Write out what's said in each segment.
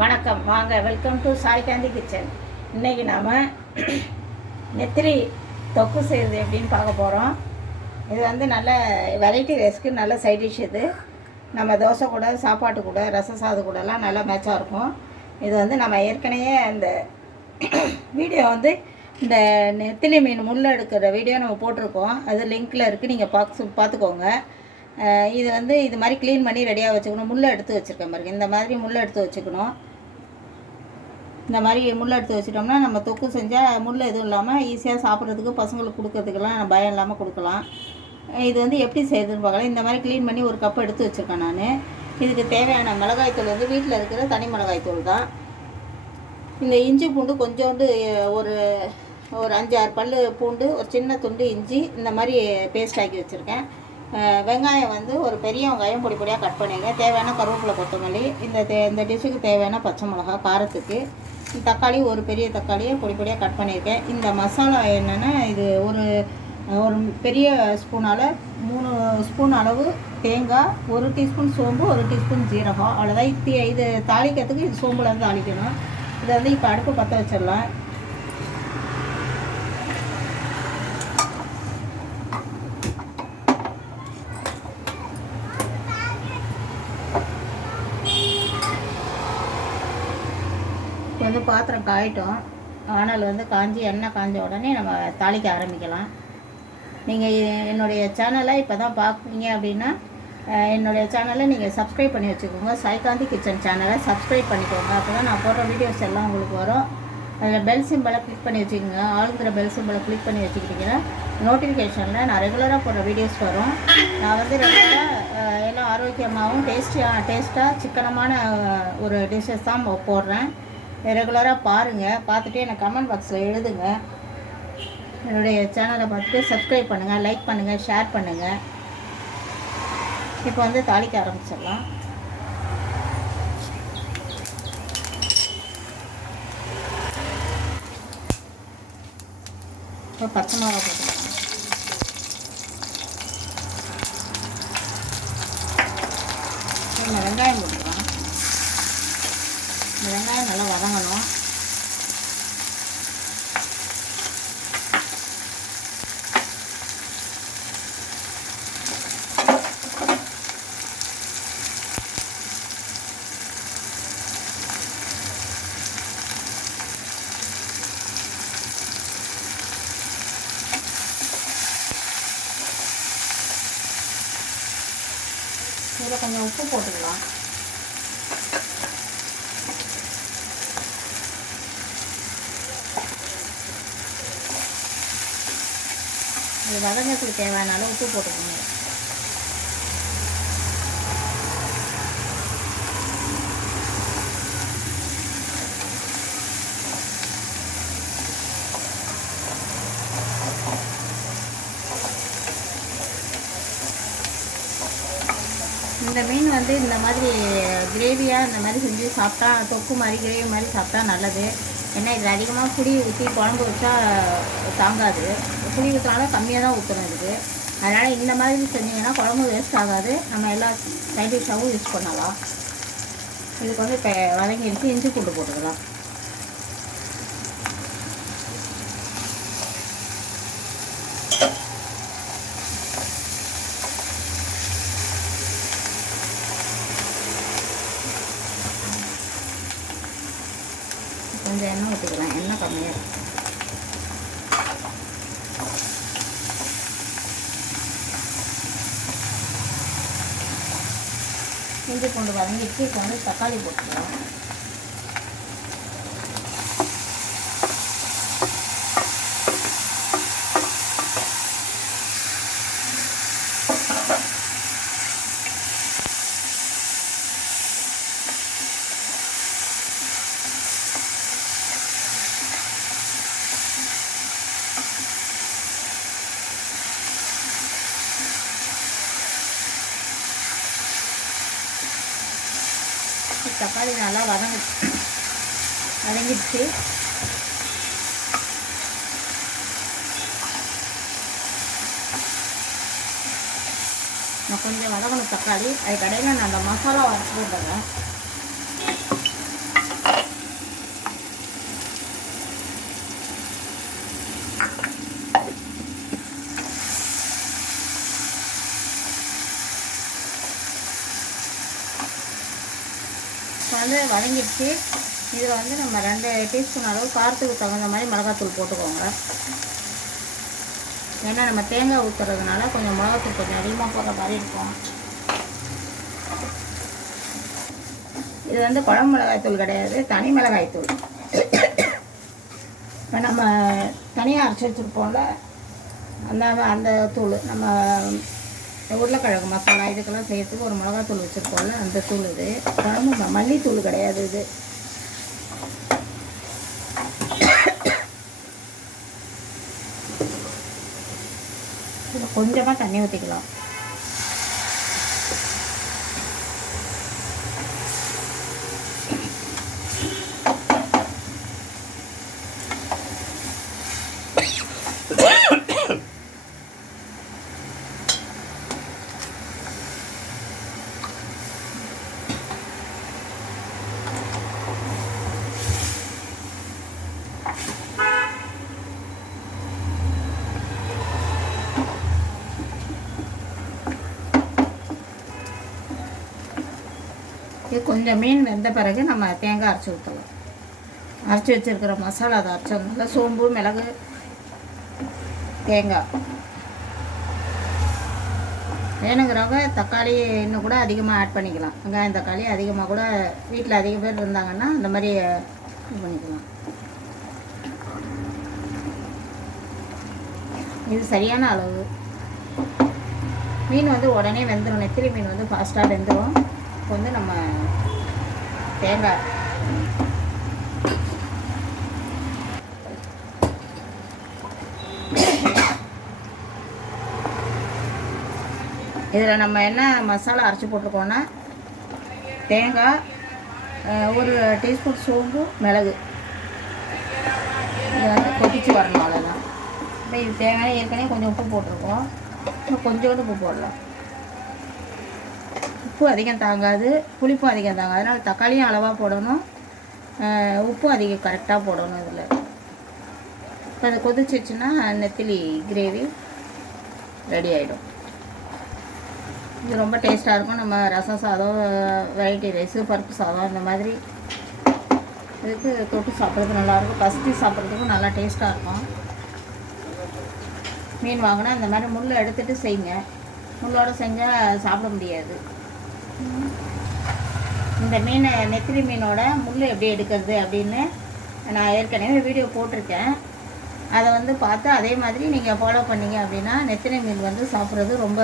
வணக்கம். வாங்க welcome to Saikanthi kitchen இன்றைக்கி நாம் நெத்திலி தொக்கு செய்கிறது எப்படின்னு பார்க்க போகிறோம் இது வந்து நல்ல வெரைட்டி ரைஸ்க்கு நல்ல சைட் டிஷ் இது. நம்ம தோசை கூட சாப்பாட்டு கூட ரச சாது கூடலாம் நல்லா மேட்சாக இருக்கும். இது வந்து நம்ம ஏற்கனவே இந்த வீடியோ வந்து இந்த நெத்திலி மீன் முள் எடுக்கிற வீடியோ நம்ம போட்டிருக்கோம். அது லிங்க்கில் இருக்குது நீங்கள் பார்த்து பார்த்துக்கோங்க. இது வந்து இது மாதிரி க்ளீன் பண்ணி ரெடியாக வச்சுக்கணும். முள்ளை எடுத்து வச்சுருக்கேன் பாருங்க. இந்த மாதிரி முள்ளை எடுத்து வச்சுக்கணும். இந்த மாதிரி முள்ளை எடுத்து வச்சிட்டோம்னா நம்ம தொக்கு செஞ்சால் முள் எதுவும் இல்லாமல் ஈஸியாக சாப்பிட்றதுக்கு பசங்களுக்கு கொடுக்கறதுக்கெல்லாம் பயம் இல்லாமல் கொடுக்கலாம். இது வந்து எப்படி செய்யுதுன்னு பார்க்கலாம். இந்த மாதிரி க்ளீன் பண்ணி ஒரு கப் எடுத்து வச்சுருக்கேன் நான். இதுக்கு தேவையான மிளகாய்த்தூள் வந்து வீட்டில் இருக்கிற தனி மிளகாய்த்தூள் தான். இந்த இஞ்சி பூண்டு கொஞ்சோண்டு ஒரு ஒரு அஞ்சாறு பல் பூண்டு ஒரு சின்ன துண்டு இஞ்சி இந்த மாதிரி பேஸ்ட் ஆக்கி வச்சுருக்கேன். வெங்காயம் வந்து ஒரு பெரிய வெங்காயம் பொடி பொடியாக கட் பண்ணிடுங்க தேவையான கருவேப்பிலை கொத்தமல்லி இந்த தே இந்த டிஷ்ஷுக்கு தேவையான பச்சை மிளகா காரத்துக்கு தக்காளி ஒரு பெரிய தக்காளியை பொடி பொடியாக கட் பண்ணியிருக்கேன் இந்த மசாலா என்னென்னா இது ஒரு ஒரு பெரிய ஸ்பூனால் மூணு ஸ்பூன் அளவு தேங்காய் ஒரு டீஸ்பூன் சோம்பு ஒரு டீஸ்பூன் ஜீரகம். அவ்வளோதான் இது இது தாளிக்கிறதுக்கு இது சோம்புலேருந்து தாளிக்கணும். இதை வந்து இப்போ அடுப்பு பற்ற வச்சிடலாம். இப்போ வந்து பாத்திரம் காயிட்டோம். ஆனால் வந்து காஞ்சி எண்ணெய் காஞ்ச உடனே நம்ம தாளிக்க ஆரம்பிக்கலாம். நீங்கள் என்னுடைய சேனலை இப்போ தான் பார்க்குறீங்க அப்படின்னா என்னுடைய சேனலை நீங்கள் சப்ஸ்கிரைப் பண்ணி வச்சுக்கோங்க. சாய்காந்தி கிச்சன் சேனலை சப்ஸ்கிரைப் பண்ணிக்கோங்க. அப்போ தான் நான் போடுற வீடியோஸ் எல்லாம் உங்களுக்கு வரும். அதில் பெல் சிம்பிளை கிளிக் பண்ணி வச்சுக்கோங்க. ஆளுங்கிற பெல் சிம்பிளை கிளிக் பண்ணி வச்சுக்கிட்டிங்கன்னா நோட்டிஃபிகேஷனில் நான் ரெகுலராக போடுற வீடியோஸ் வரும். நான் வந்து ரெகுலராக எல்லாம் ஆரோக்கியமாகவும் டேஸ்டியாக டேஸ்ட்டாக சிக்கனமான ஒரு டிஷ்ஷஸ் தான் போடுறேன். ரெகுலராக பாருங்கள் பார்த்துட்டு எனக்கு கமெண்ட் பாக்ஸில் எழுதுங்க. என்னுடைய சேனலை பார்த்துட்டு சப்ஸ்கிரைப் பண்ணுங்கள் லைக் பண்ணுங்கள் ஷேர் பண்ணுங்கள் இப்போ வந்து தாளிக்க ஆரம்பிச்சிடலாம். இப்போ பச்சை மிளகா இந்த வெங்காயம் போட்டுக்கலாம் இந்த வெங்காயம் நல்லா வதங்கணும் இதில் கொஞ்சம் உப்பு போட்டுக்கலாம் இது வதங்கத்துக்கு தேவையான அளவு உப்பு போட்டுக்கோங்க. இந்த மீன் வந்து இந்த மாதிரி கிரேவியாக இந்த மாதிரி செஞ்சு சாப்பிட்டா தொக்கு மாதிரி கிரேவி மாதிரி சாப்பிட்டா நல்லது. ஏன்னா இதில் அதிகமாக புளி ஊற்றி குழம்பு வச்சா தாங்காது. புளி ஊற்றினாலும் கம்மியாக தான் ஊற்றணும் இதுக்கு. அதனால் இந்த மாதிரி செஞ்சிங்கன்னா குழம்பு வேஸ்ட் ஆகாது. நம்ம எல்லா சைட் டிஷ்ஷாகவும் யூஸ் பண்ணலாம். இதுக்கு வந்து இப்போ வதங்கிடுச்சு இஞ்சி பூண்டு போட்டுக்கலாம். கொஞ்சம் எண்ணெய் ஊற்றிக்கலாம். எண்ணெய் கம்மியாக இருக்கும் இஞ்சி பூண்டு வதங்கிட்டு இப்போ வந்து தக்காளி போட்டுக்கலாம். தக்காளி நல்லா வதங்க வதங்கிடுச்சு. நான் கொஞ்சம் வதங்கணும் தக்காளி. அது கடையில் நான் அந்த மசாலா வறுத்து போட்டுறேன் இப்போ வந்து வதங்கிடுச்சு இதில் வந்து நம்ம ரெண்டு டீஸ்பூன் அளவு காரத்துக்கு தகுந்த மாதிரி மிளகாத்தூள் போட்டுக்கோங்க. ஏன்னா நம்ம தேங்காய் ஊற்றுறதுனால கொஞ்சம் மிளகாத்தூள் கொஞ்சம் அதிகமாக போடுற மாதிரி இருக்கும். இது வந்து குழம்பு மிளகாய்த்தூள் கிடையாது தனி மிளகாய்த்தூள். இப்போ நம்ம தனியாக அரைச்சி வச்சுருப்போம்ல அந்த அந்த தூள் நம்ம உருளைக்கிழங்கு மசாலா இதுக்கெல்லாம் செய்யறதுக்கு ஒரு மிளகாத்தூள் வச்சுருக்கோம்ல அந்த தூள் இது. குழம்பு மல்லித்தூள் கிடையாது இது. கொஞ்சமாக தண்ணி ஊற்றிக்கலாம் இது கொஞ்சம் மீன் வெந்த பிறகு நம்ம தேங்காய் அரைச்சி ஊற்றலாம் அரைச்சி வச்சிருக்கிற மசாலா அதை அரைச்சதுனால சோம்பு மிளகு தேங்காய். வேணுங்கிறவங்க தக்காளி இன்னும் கூட அதிகமாக ஆட் பண்ணிக்கலாம். வெங்காயம் தக்காளி அதிகமாக கூட வீட்டில் அதிக பேர் இருந்தாங்கன்னா அந்த மாதிரி இது பண்ணிக்கலாம். இது சரியான அளவு. மீன் வந்து உடனே வெந்துடும் நெத்திலி மீன் வந்து ஃபாஸ்ட்டாக வெந்துடும் இப்போ வந்து நம்ம தேங்காய். இதில் நம்ம என்ன மசாலா அரைச்சி போட்டிருக்கோன்னா தேங்காய் ஒரு டீஸ்பூன் சோம்பு மிளகு. இதை வந்து கொதிச்சு வரணும் அவ்வளோதான் இப்போ இது தேங்காய் ஏற்கனவே கொஞ்சம் உப்பு போட்டிருக்கோம். கொஞ்சோண்டு உப்பு போடலாம். உப்பு அதிகம் தாங்காது புளிப்பும் அதிகம் தாங்காது. அதனால் தக்காளியும் அளவாக போடணும். உப்பும் அதிகம் கரெக்டாக போடணும் இதில். இப்போ அது கொதிச்சிச்சுன்னா நெத்திலி கிரேவி ரெடி ஆகிடும் இது ரொம்ப டேஸ்ட்டாக இருக்கும். நம்ம ரசம் சாதம் வெரைட்டி ரைஸு பருப்பு சாதம் இந்த மாதிரி. இதுக்கு தொட்டு சாப்பிட்றதுக்கு நல்லாயிருக்கும் பசித்து சாப்பிட்றதுக்கும் நல்லா டேஸ்ட்டாக இருக்கும். மீன் வாங்கினா இந்த மாதிரி முள்ளை எடுத்துட்டு செய்யுங்க. முள்ளோடு செஞ்சால் சாப்பிட முடியாது. இந்த மீனை நெத்திலி மீனோட முள் எப்படி எடுக்கிறது அப்படின்னு நான் ஏற்கனவே வீடியோ போட்டிருக்கேன். அதை வந்து பார்த்து அதே மாதிரி நீங்கள் ஃபாலோ பண்ணிங்க அப்படின்னா நெத்திலி மீன் வந்து சாப்பிட்றது ரொம்ப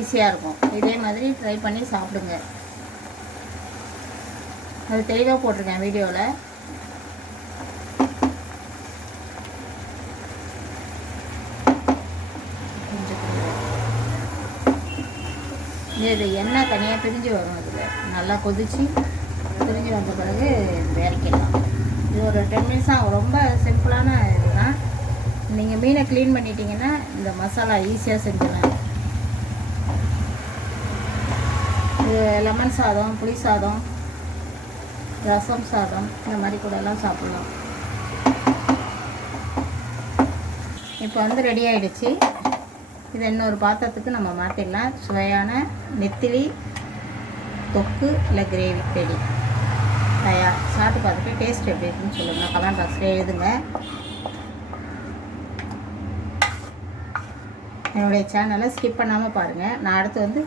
ஈஸியாக இருக்கும். இதே மாதிரி ட்ரை பண்ணி சாப்பிடுங்க. அது தெளிவாக போட்டிருக்கேன் வீடியோவில் இது எண்ணெய் தனியாக பிரிஞ்சு வரும் இதில் நல்லா கொதிச்சு பிரிஞ்சு வந்த பிறகு இறக்கிடலாம் இது ஒரு டென் மினிட்ஸ் ஆகும். ரொம்ப சிம்பிளான இதுதான். நீங்கள் மீனை க்ளீன் பண்ணிட்டீங்கன்னா இந்த மசாலா ஈஸியாக செஞ்சிடலாம். இது லெமன் சாதம் புளி சாதம் ரசம் சாதம் இந்த மாதிரி கூட எல்லாம் சாப்பிட்லாம். இப்போ வந்து ரெடி ஆகிடுச்சு இதை இன்னொரு பாத்திரத்துக்கு நம்ம மாற்றிடலாம் சுவையான நெத்திலி தொக்கு இல்லை கிரேவி ரெடி தயார். சாப்பிட்டு பார்த்துட்டு டேஸ்ட் எப்படி இருக்குன்னு சொல்லுங்கள் கமெண்ட் பாக்ஸில் எழுதுங்க. என்னுடைய சேனலை ஸ்கிப் பண்ணாமல் பாருங்கள் நான் அடுத்து வந்து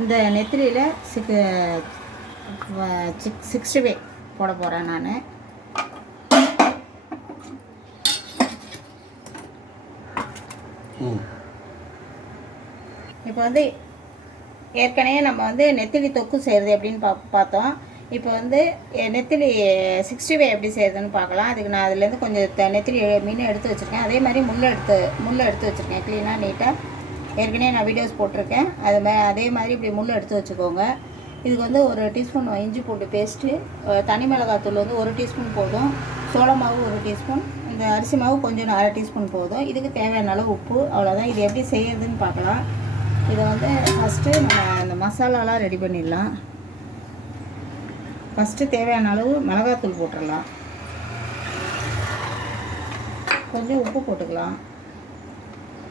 இந்த நெத்திலியில் சிக்கு சிக் சிக்ஸ்டி வே போட போகிறேன் நான். இப்போ வந்து ஏற்கனவே நம்ம வந்து நெத்திலி தொக்கு செய்கிறது எப்படின்னு பா பார்த்தோம். இப்போ வந்து நெத்திலி சிக்ஸ்டி ஃபைவ் எப்படி செய்கிறதுன்னு பார்க்கலாம். அதுக்கு நான் அதுலேருந்து கொஞ்சம் த- நெத்திலி மீன் எடுத்து வச்சுருக்கேன். அதே மாதிரி முள் எடுத்து முள் எடுத்து வச்சுருக்கேன். க்ளீனாக நீட்டாக ஏற்கனவே நான் வீடியோஸ் போட்டிருக்கேன். அது மாதிரி அதே மாதிரி இப்படி முள் எடுத்து வச்சுக்கோங்க. இதுக்கு வந்து ஒரு டீஸ்பூன் இஞ்சி பூண்டு பேஸ்ட்டு தனி மிளகாத்தூள் வந்து ஒரு டீஸ்பூன் போதும். சோள மாவு ஒரு டீஸ்பூன் இந்த அரிசி மாவு கொஞ்சம் அரை டீஸ்பூன் போதும். இதுக்கு தேவையான அளவு உப்பு. அவ்வளோதான் இது எப்படி செய்யறதுன்னு பார்க்கலாம். இதை வந்து ஃபஸ்ட்டு நம்ம இந்த மசாலாலாம் ரெடி பண்ணிடலாம். ஃபஸ்ட்டு தேவையான அளவு மிளகாத்தூள் போட்டுடலாம். கொஞ்சம் உப்பு போட்டுக்கலாம்.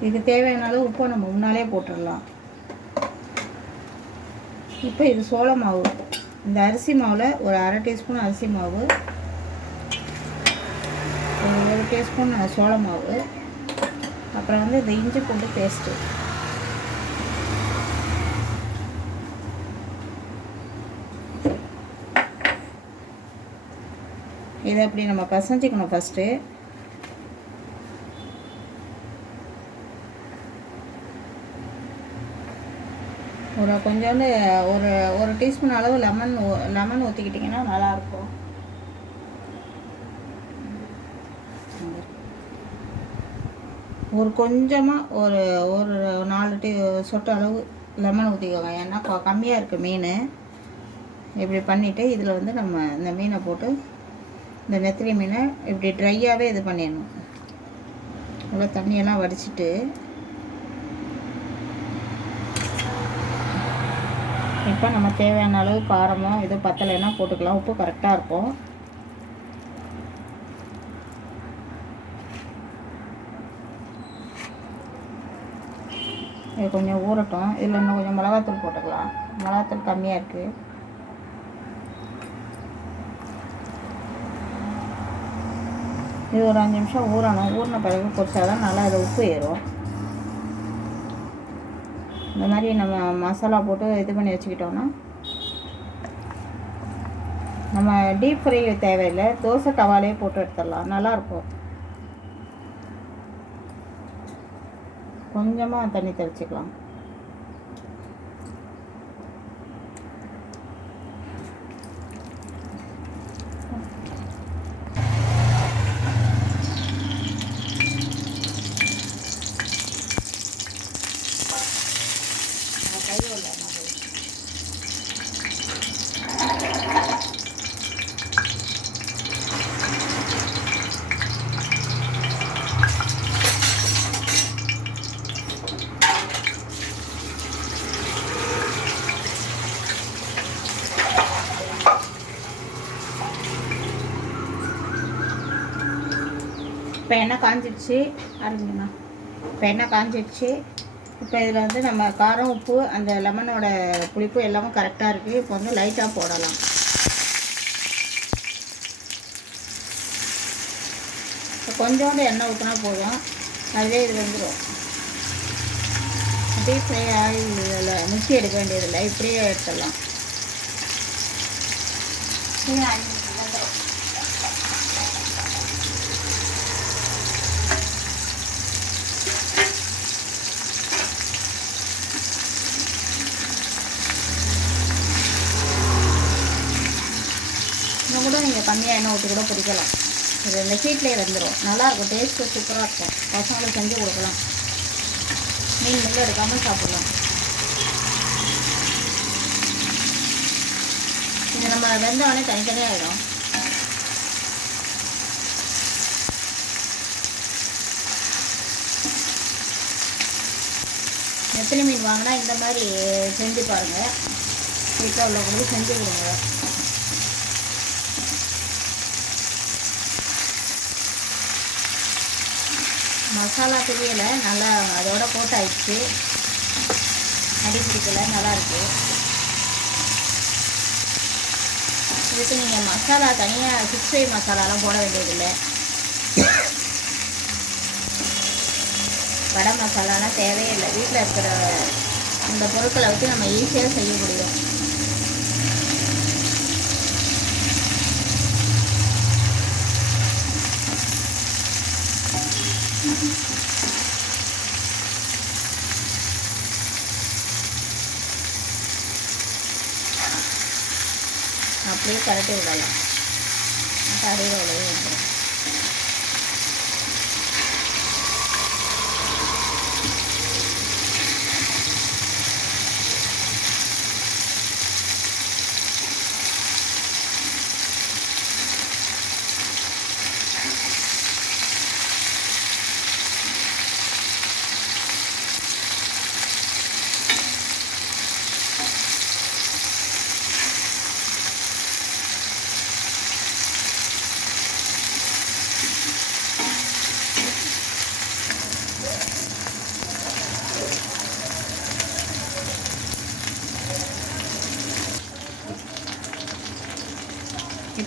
இதுக்கு தேவையான அளவு உப்பை நம்ம முன்னாலே போட்டுடலாம். இப்போ இது சோள மாவு. இந்த அரிசி மாவில் ஒரு அரை டீஸ்பூன் அரிசி மாவு ஒரு ஒரு டீஸ்பூன் சோள மாவு அப்புறம் வந்து இந்த இஞ்சி பூண்டு பேஸ்ட்டு இதை அப்படி நம்ம பசஞ்சிக்கணும் ஃபஸ்ட்டு ஒரு கொஞ்சோண்டு ஒரு ஒரு டீஸ்பூன் அளவு லெமன் லெமன் ஊற்றிக்கிட்டிங்கன்னா நல்லாயிருக்கும். ஒரு கொஞ்சமாக ஒரு ஒரு நாலு டீ சொட்டு அளவு லெமன் ஊற்றிக்கோங்க ஏன்னா கம்மியாக இருக்குது மீன். இப்படி பண்ணிவிட்டு இதில் வந்து நம்ம இந்த மீனை போட்டு இந்த நெத்திலி மீனை இப்படி ட்ரையாகவே இது பண்ணிடணும். நல்லா தண்ணியெல்லாம் வடிச்சிட்டு. இப்போ நம்ம தேவையான அளவு காரமோ இது பத்தலைன்னா போட்டுக்கலாம். உப்பு கரெக்டாக இருக்கும். இது கொஞ்சம் ஊறட்டும். இதில் இன்னும் கொஞ்சம் மிளகாத்தூள் போட்டுக்கலாம். மிளகாத்தூள் கம்மியாக இருக்குது இது ஒரு அஞ்சு நிமிஷம் ஊறணும். ஊறின பிறகு பொரிச்சா தான் நல்லா அது உப்பு ஏறும். இந்த மாதிரி நம்ம மசாலா போட்டு இது பண்ணி வச்சுக்கிட்டோன்னா நம்ம டீப் ஃப்ரை தேவையில்லை. தோசை டவாலே போட்டு எடுத்துடலாம். நல்லாயிருக்கும். கொஞ்சமாக தண்ணி தெளிச்சிக்கலாம். இப்போ எண்ணெய் காஞ்சிடுச்சு. ஆரம்பிங்கண்ணா இப்போ எண்ணெய் காஞ்சிடுச்சு. இப்போ இதில் வந்து நம்ம காரம் உப்பு அந்த லெமனோட புளிப்பு எல்லாமே கரெக்டாக இருக்குது இப்போ வந்து லைட்டாக போடலாம். இப்போ கொஞ்சோண்டு எண்ணெய் ஊற்றினா போதும். அதுவே இது வந்துடும் அப்படியே ஃப்ரை ஆயில் இதில் முக்கி எடுக்க வேண்டியதில்லை. இப்படியே எடுத்துடலாம். கம்மியாக எண்ணெய் ஊற்றி கூட பிடிக்கலாம் இது இந்த ஹீட்லேயே வந்துடும் நல்லாயிருக்கும் டேஸ்ட்டு சூப்பராக இருக்கும். பசங்களுக்கு செஞ்சு கொடுக்கலாம். மீன் நல்லா எடுக்காமல் சாப்பிடலாம். இது நம்ம வெந்தவொடனே தனித்தனியாக ஆகிடும் நெத்திலி மீன் வாங்கினா இந்த மாதிரி செஞ்சு பாருங்கள் வீட்டில் உள்ளவங்களுக்கு செஞ்சு கொடுங்க. மசாலா தெரியலை நல்லா அதோட போட்டு ஆயிடுச்சு அடி பிடிக்கல நல்லாயிருக்கு இதுக்கு நீங்கள் மசாலா தனியாக சிக்ஸ் ஃபைவ் மசாலாலாம் போட வேண்டியதில்லை. வடை மசாலாலாம் தேவையே இல்லை. வீட்டில் இருக்கிற அந்த பொருட்களை வச்சு நம்ம ஈஸியாக செய்ய முடியும். அப்படியே கரட்டி விடலாம். அப்படியே உடனே வந்துடும்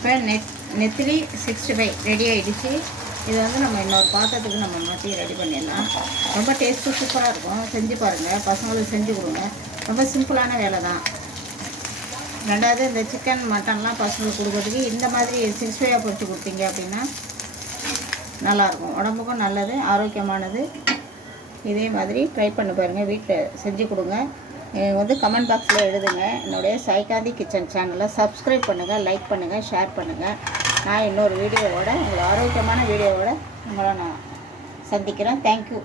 இப்போ நெத் நெத்திலி சிக்ஸ்டி ஃபைவ் ரெடி ஆகிடுச்சு இது வந்து நம்ம இன்னொரு பாத்திரத்துக்கு நம்ம மாற்றி ரெடி பண்ணிடலாம். ரொம்ப டேஸ்ட்டு சூப்பராக இருக்கும். செஞ்சு பாருங்கள் பசங்களுக்கு செஞ்சு கொடுங்க. ரொம்ப சிம்பிளான வேலை தான். ரெண்டாவது இந்த சிக்கன் மட்டன்லாம் பசங்களுக்கு கொடுக்கறதுக்கு இந்த மாதிரி சிக்ஸ் ஃபைவாக பொறிச்சு கொடுத்தீங்க அப்படின்னா நல்லாயிருக்கும் உடம்புக்கும் நல்லது ஆரோக்கியமானது. இதே மாதிரி ட்ரை பண்ணி பாருங்கள் வீட்டில் செஞ்சு கொடுங்க. வந்து கமெண்ட் பாக்ஸில் எழுதுங்க. என்னுடைய சைகாந்தி கிச்சன் சேனலை சப்ஸ்கிரைப் பண்ணுங்கள் லைக் பண்ணுங்கள் ஷேர் பண்ணுங்கள் நான் இன்னொரு வீடியோவோட உங்களை ஆரோக்கியமான வீடியோவோட உங்களை நான் சந்திக்கிறேன். தேங்க்யூ